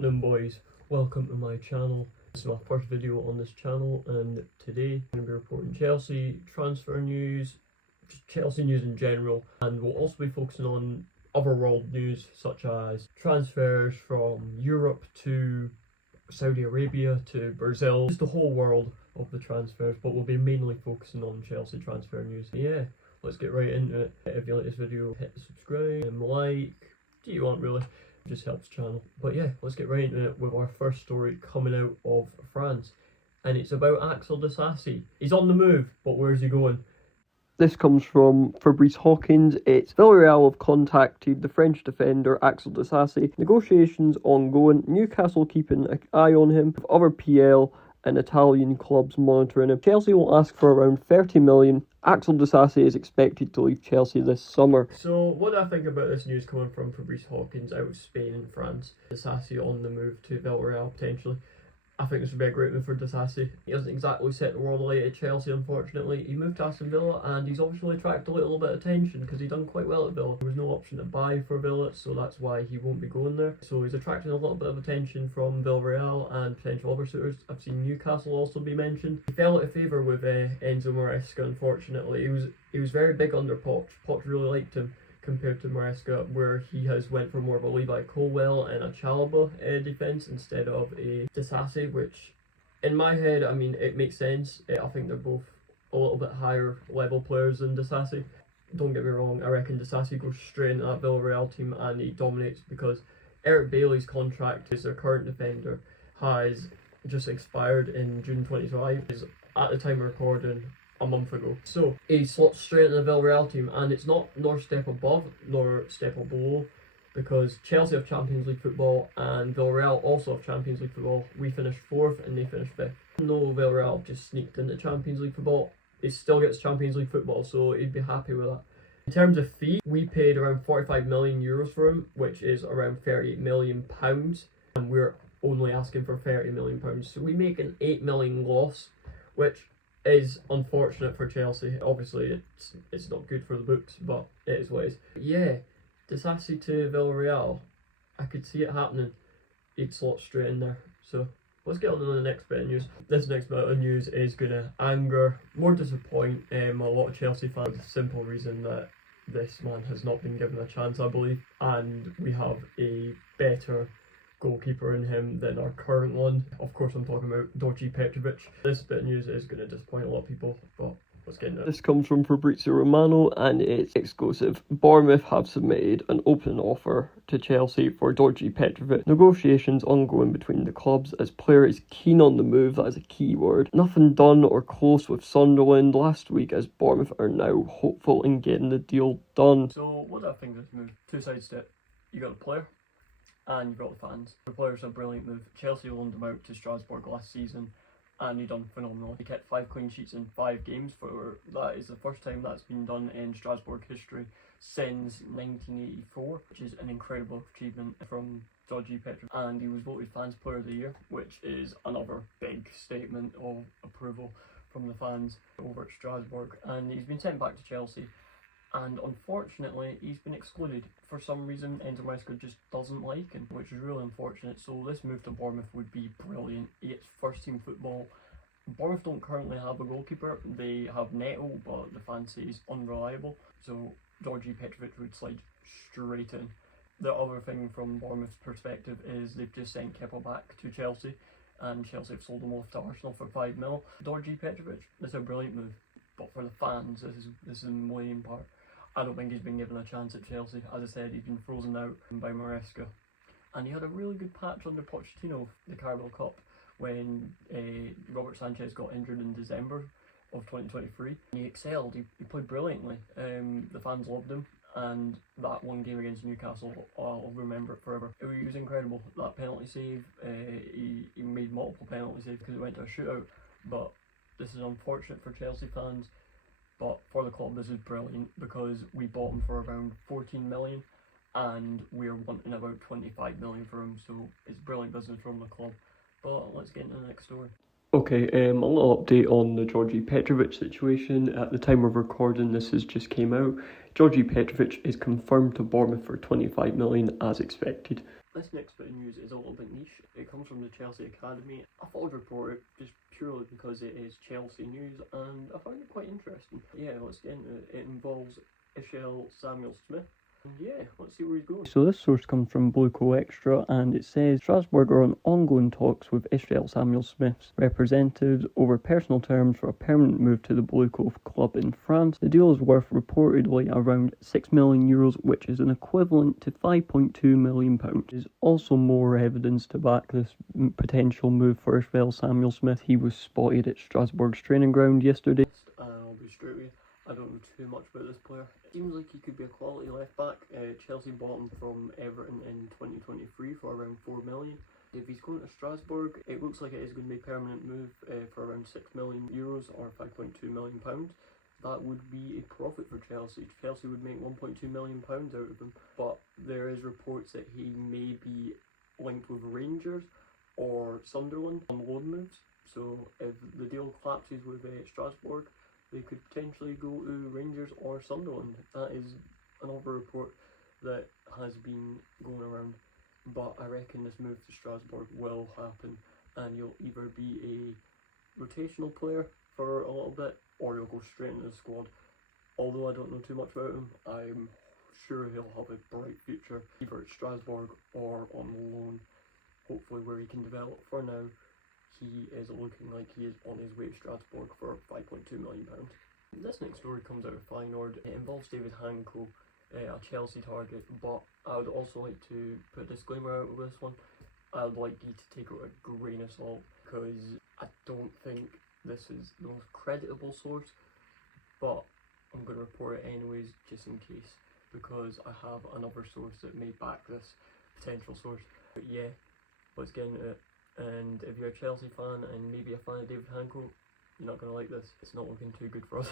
happening, boys? Welcome to my channel. This is my first video on this channel, and today I'm going to be reporting Chelsea transfer news, just Chelsea news in general, and we'll also be focusing on other world news such as transfers from Europe to Saudi Arabia to Brazil, just the whole world of the transfers, but we'll be mainly focusing on Chelsea transfer news. Yeah, let's get right into it. If you like this video, hit subscribe and like. Do you want really? Just helps the channel. But yeah, let's get right into it with our first story coming out of France, and it's about Axel Disasi. He's on the move, but where's he going? This comes from Fabrice Hawkins. It's Villareal have contacted the French defender Axel Disasi. Negotiations ongoing. Newcastle keeping an eye on him, with other PL and Italian clubs monitoring him. Chelsea will ask for around 30 million. Axel Disasi is expected to leave Chelsea this summer. So what do I think about this news coming from Fabrice Hawkins out of Spain and France? Disasi on the move to Villareal potentially. I think this would be a great move for Disasi. He hasn't exactly set the world alight at Chelsea, unfortunately. He moved to Aston Villa and he's obviously attracted a little bit of attention because he's done quite well at Villa. There was no option to buy for Villa, so that's why he won't be going there. So he's attracting a little bit of attention from Villareal and potential other suitors. I've seen Newcastle also be mentioned. He fell out of favour with Enzo Maresca, unfortunately. He was very big under Poch. Poch really liked him, compared to Maresca, where he has went for more of a Levi Colwell and a Chalobah defence instead of a Disasi, which in my head, I mean, it makes sense. I think they're both a little bit higher level players than Disasi. Don't get me wrong, I reckon Disasi goes straight into that Villareal team and he dominates, because Eric Bailey's contract as their current defender has just expired in June 2025. Is at the time of recording a month ago. So he slots straight into the Villareal team, and it's not nor step above nor step below, because Chelsea have Champions League football and Villareal also have Champions League football. We finished 4th and they finished 5th. Even though Villareal just sneaked into Champions League football, he still gets Champions League football, so he'd be happy with that. In terms of fee, we paid around 45 million euros for him, which is around 38 million pounds, and we're only asking for 30 million pounds. So we make an 8 million loss, which is unfortunate for Chelsea. Obviously it's not good for the books, but it is what it is. Yeah, Disasi to Villareal, I could see it happening. He'd slot straight in there. So let's get on to the next bit of news. This next bit of news is going to anger, more disappoint a lot of Chelsea fans. The simple reason that this man has not been given a chance, I believe, and we have a better goalkeeper in him than our current one. Of course, I'm talking about dodgy Petrovic. This bit of news is going to disappoint a lot of people, but let's get into it. This comes from Fabrizio Romano and it's exclusive. Bournemouth have submitted an open offer to Chelsea for dodgy Petrovic. Negotiations ongoing between the clubs as player is keen on the move. That is a key word. Nothing done or close with Sunderland last week, as Bournemouth are now hopeful in getting the deal done. So what do I think of this move? Two-sided step. You got the player and you've got the fans. The player's a brilliant move. Chelsea loaned him out to Strasbourg last season and he done phenomenal. He kept 5 clean sheets in 5 games. That is the first time that's been done in Strasbourg history since 1984, which is an incredible achievement from dodgy Petrovic. And he was voted Fans Player of the Year, which is another big statement of approval from the fans over at Strasbourg. And he's been sent back to Chelsea, and unfortunately he's been excluded. For some reason Enzo Maresca just doesn't like him, which is really unfortunate. So this move to Bournemouth would be brilliant. He gets first team football. Bournemouth don't currently have a goalkeeper. They have Neto, but the fans say he's unreliable, so dodgy Petrovic would slide straight in. The other thing from Bournemouth's perspective is they've just sent Kepa back to Chelsea, and Chelsea have sold him off to Arsenal for 5 mil. Dodgy Petrovic, this is a brilliant move, but for the fans this is the main part. I don't think he's been given a chance at Chelsea. As I said, he's been frozen out by Maresca. And he had a really good patch under Pochettino, the Carabao Cup, when Robert Sanchez got injured in December of 2023. He excelled, he played brilliantly. The fans loved him, and that one game against Newcastle, I'll remember it forever. He was incredible. That penalty save, he made multiple penalty saves because it went to a shootout, but this is unfortunate for Chelsea fans. But for the club, this is brilliant, because we bought him for around 14 million and we're wanting about 25 million for him, so it's brilliant business from the club. But let's get into the next story. Okay, a little update on the Dodgy Petrovic situation. At the time of recording, this has just came out. Dodgy Petrovic is confirmed to Bournemouth for 25 million as expected. This next bit of news is a little bit niche. It comes from the Chelsea Academy. I thought I'd report it just purely because it is Chelsea news and I found it quite interesting. Yeah, let's get into it. It involves Axel Samuel-Smith. And yeah, let's see where he's going. So this source comes from Blueco Extra and it says Strasbourg are on ongoing talks with Axel Samuel-Smith's representatives over personal terms for a permanent move to the Blueco club in France. The deal is worth reportedly around €6 million, which is an equivalent to £5.2 million. There's also more evidence to back this potential move for Axel Samuel-Smith. He was spotted at Strasbourg's training ground yesterday. I'll be straight with you. I don't know too much about this player. It seems like he could be a quality left back. Chelsea bought him from Everton in 2023 for around €4 million. If he's going to Strasbourg, it looks like it is going to be a permanent move for around €6 million or £5.2 million. That would be a profit for Chelsea. Chelsea would make £1.2 million out of him. But there is reports that he may be linked with Rangers or Sunderland on loan moves. So if the deal collapses with Strasbourg, they could potentially go to Rangers or Sunderland. That is another report that has been going around. But I reckon this move to Strasbourg will happen and you'll either be a rotational player for a little bit or you'll go straight into the squad. Although I don't know too much about him, I'm sure he'll have a bright future either at Strasbourg or on loan, hopefully where he can develop. For now, he is looking like he is on his way to Strasbourg for £5.2 million. This next story comes out of Feyenoord. It involves David Hanko, a Chelsea target, but I would also like to put a disclaimer out with this one. I would like you to take it with a grain of salt because I don't think this is the most creditable source, but I'm going to report it anyways just in case because I have another source that may back this potential source. But yeah, let's get into it. And if you're a Chelsea fan and maybe a fan of David Hanko, you're not going to like this. It's not looking too good for us.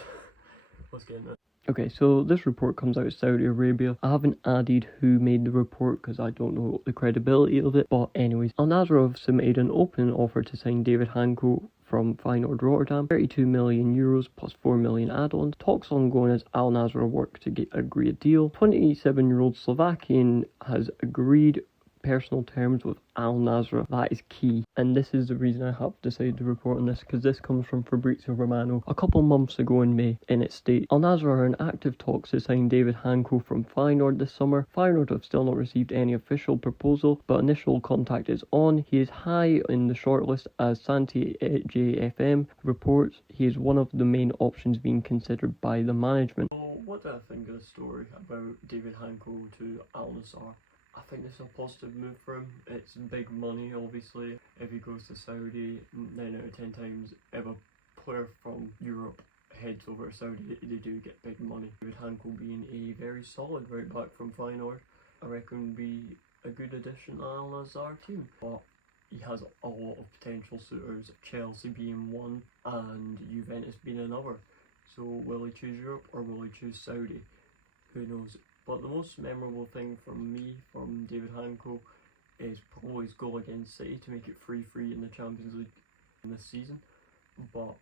Let's get into it. Okay, so this report comes out of Saudi Arabia. I haven't added who made the report because I don't know the credibility of it. But anyways, Al Nassr have submitted an open offer to sign David Hanko from Feyenoord Rotterdam, €32 million plus €4 million add-ons. Talks ongoing as Al Nassr work to agree a deal. 27-year-old Slovakian has agreed personal terms with Al Nassr. That is key, and this is the reason I have decided to report on this, because this comes from Fabrizio Romano a couple months ago in May, and it states Al Nassr are in active talks to sign David Hanko from Feyenoord this summer. Feyenoord have still not received any official proposal, but initial contact is on. He is high in the shortlist as Santi JFM reports. He is one of the main options being considered by the management. So what do I think of the story about David Hanko to Al Nassr? I think this is a positive move for him. It's big money, obviously. If he goes to Saudi, 9 out of 10 times, if a player from Europe heads over to Saudi, they do get big money. David Hanko being a very solid right back from Feyenoord, I reckon would be a good addition to Al Nassr team. But he has a lot of potential suitors, Chelsea being one and Juventus being another. So will he choose Europe or will he choose Saudi? Who knows? But the most memorable thing from me, from David Hanko, is probably his goal against City to make it 3-3 in the Champions League in this season. But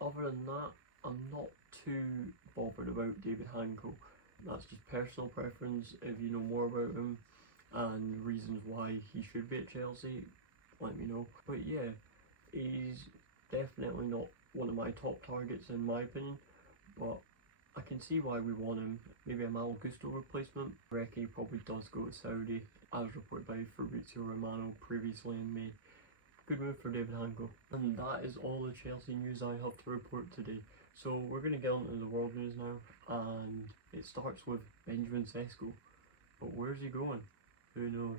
other than that, I'm not too bothered about David Hanko. That's just personal preference. If you know more about him and reasons why he should be at Chelsea, let me know. But yeah, he's definitely not one of my top targets in my opinion, but I can see why we want him. Maybe a Mal Gusto replacement. I reckon he probably does go to Saudi, as reported by Fabrizio Romano previously in May. Good move for David Hanko. And that is all the Chelsea news I have to report today. So we're going to get on to the world news now, and it starts with Benjamin Sesko. But where's he going? Who knows?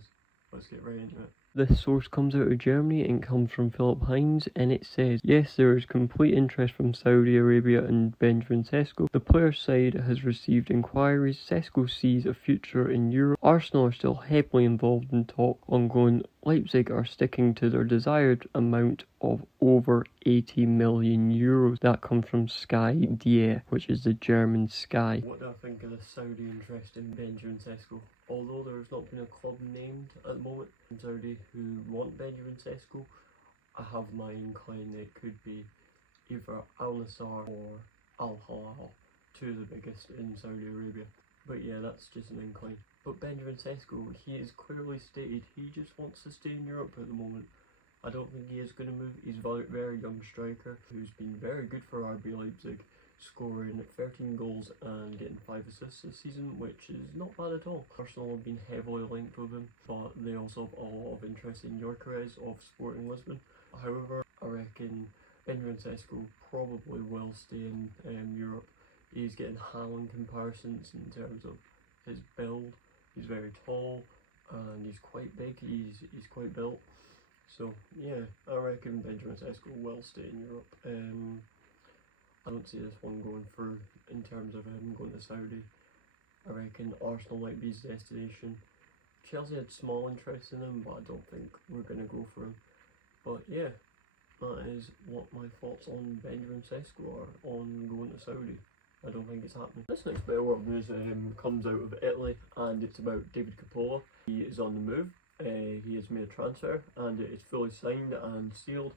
Let's get right into it. This source comes out of Germany and comes from Philip Hines, and it says, yes, there is complete interest from Saudi Arabia and Benjamin Sesko. The player's side has received inquiries. Sesko sees a future in Europe. Arsenal are still heavily involved in talk ongoing. Leipzig are sticking to their desired amount of over €80 million. That comes from Sky Die, which is the German Sky. What do I think of the Saudi interest in Benjamin Sesko? Although there's not been a club named at the moment in Saudi who want Benjamin Sesko, I have my incline that it could be either Al Nassr or Al Hilal, two of the biggest in Saudi Arabia. But yeah, that's just an incline. But Benjamin Sesko, he has clearly stated he just wants to stay in Europe at the moment. I don't think he is going to move. He's a very young striker who's been very good for RB Leipzig, scoring 13 goals and getting 5 assists this season, which is not bad at all. Arsenal have been heavily linked with him, but they also have a lot of interest in Gyökeres of Sporting Lisbon. However, I reckon Benjamin Sesko probably will stay in Europe. He's getting Haaland comparisons in terms of his build. He's very tall and he's quite big. He's quite built. So yeah, I reckon Benjamin Sesko will stay in Europe. I don't see this one going through in terms of him going to Saudi. I reckon Arsenal might be his destination. Chelsea had small interest in him, but I don't think we're going to go for him. But yeah, that is what my thoughts on Benjamin Sesko are on going to Saudi. I don't think it's happening. This next bit of world news comes out of Italy, and it's about David Capola. He is on the move. He has made a transfer and it is fully signed and sealed.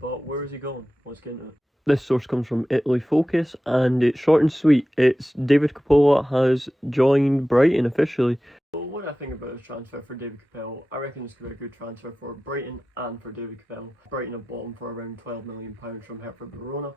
But where is he going? Let's get into it. This source comes from Italy Focus, and it's short and sweet. It's David Capola has joined Brighton officially. So what do I think about this transfer for David Capello? I reckon this could be a good transfer for Brighton and for David Capello. Brighton have bought him for around £12 million from Hertha Verona,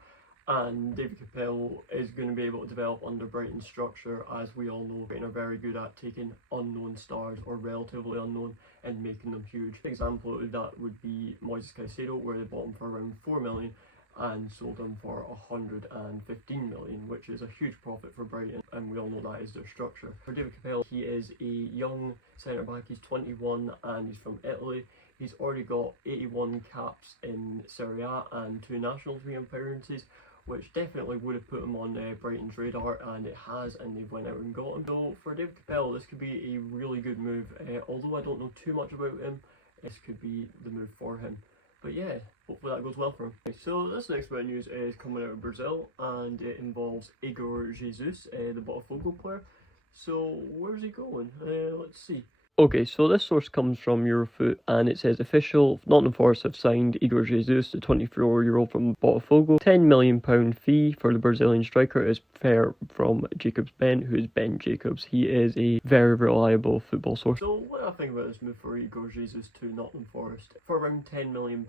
and David Capello is going to be able to develop under Brighton's structure. As we all know, Brighton are very good at taking unknown stars or relatively unknown and making them huge. An example of that would be Moises Caicedo, where they bought him for around £4 million and sold him for 115 million, which is a huge profit for Brighton, and we all know that is their structure. For David Capello, he is a young centre back. He's 21 and he's from Italy. He's already got 81 caps in Serie A and 2 national team appearances, which definitely would have put him on Brighton's radar, and it has, and they've went out and got him. So for David Capello, this could be a really good move. Although I don't know too much about him, this could be the move for him. But yeah, hopefully that goes well for him. So this next bit of news is coming out of Brazil, and it involves Igor Jesus, the Botafogo player. So where's he going? Let's see. Okay, so this source comes from Eurofoot, and it says official Nottingham Forest have signed Igor Jesus, the 24-year-old from Botafogo. £10 million fee for the Brazilian striker is fair from Jacobs Ben, who is Ben Jacobs. He is a very reliable football source. So what do I think about this move for Igor Jesus to Nottingham Forest? For around £10 million,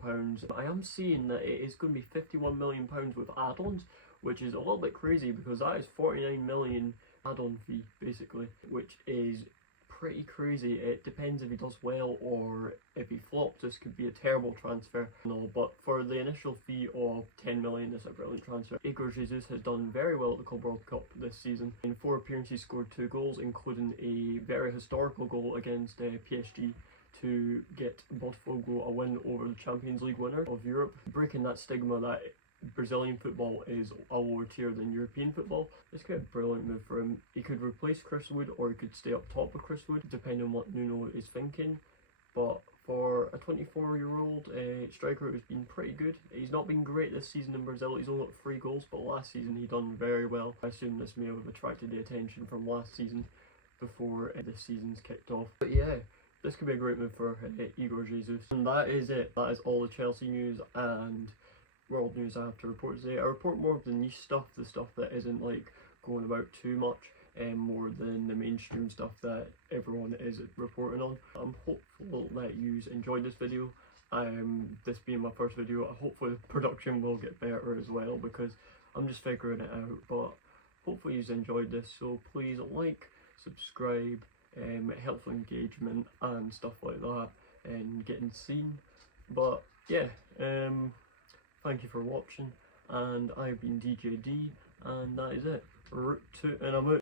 I am seeing that it is going to be £51 million with add-ons, which is a little bit crazy because that is £49 million add-on fee, basically, which is pretty crazy. It depends if he does well or if he flops. This could be a terrible transfer. No, but for the initial fee of 10 million, it's a brilliant transfer. Igor Jesus has done very well at the Club World Cup this season. In 4 appearances, scored 2 goals, including a very historical goal against PSG to get Botafogo a win over the Champions League winner of Europe, breaking that stigma that Brazilian football is a lower tier than European football. This could be a brilliant move for him. He could replace Chris Wood, or he could stay up top with Chris Wood, depending on what Nuno is thinking. But for a 24-year-old striker who's been pretty good, he's not been great this season in Brazil. He's only got 3 goals, but last season he done very well. I assume this may have attracted the attention from last season before this season's kicked off. But yeah, this could be a great move for Igor Jesus. And that is it. That is all the Chelsea news and world news I have to report today. I report more of the niche stuff, the stuff that isn't like going about too much, more than the mainstream stuff that everyone is reporting on. I'm hopeful that you enjoyed this video. This being my first video, hopefully the production will get better as well because I'm just figuring it out. But hopefully you enjoyed this, so please like, subscribe, helpful engagement and stuff like that, and getting seen. But yeah, thank you for watching, and I've been DJ D, and that is it. Root to, and I'm out.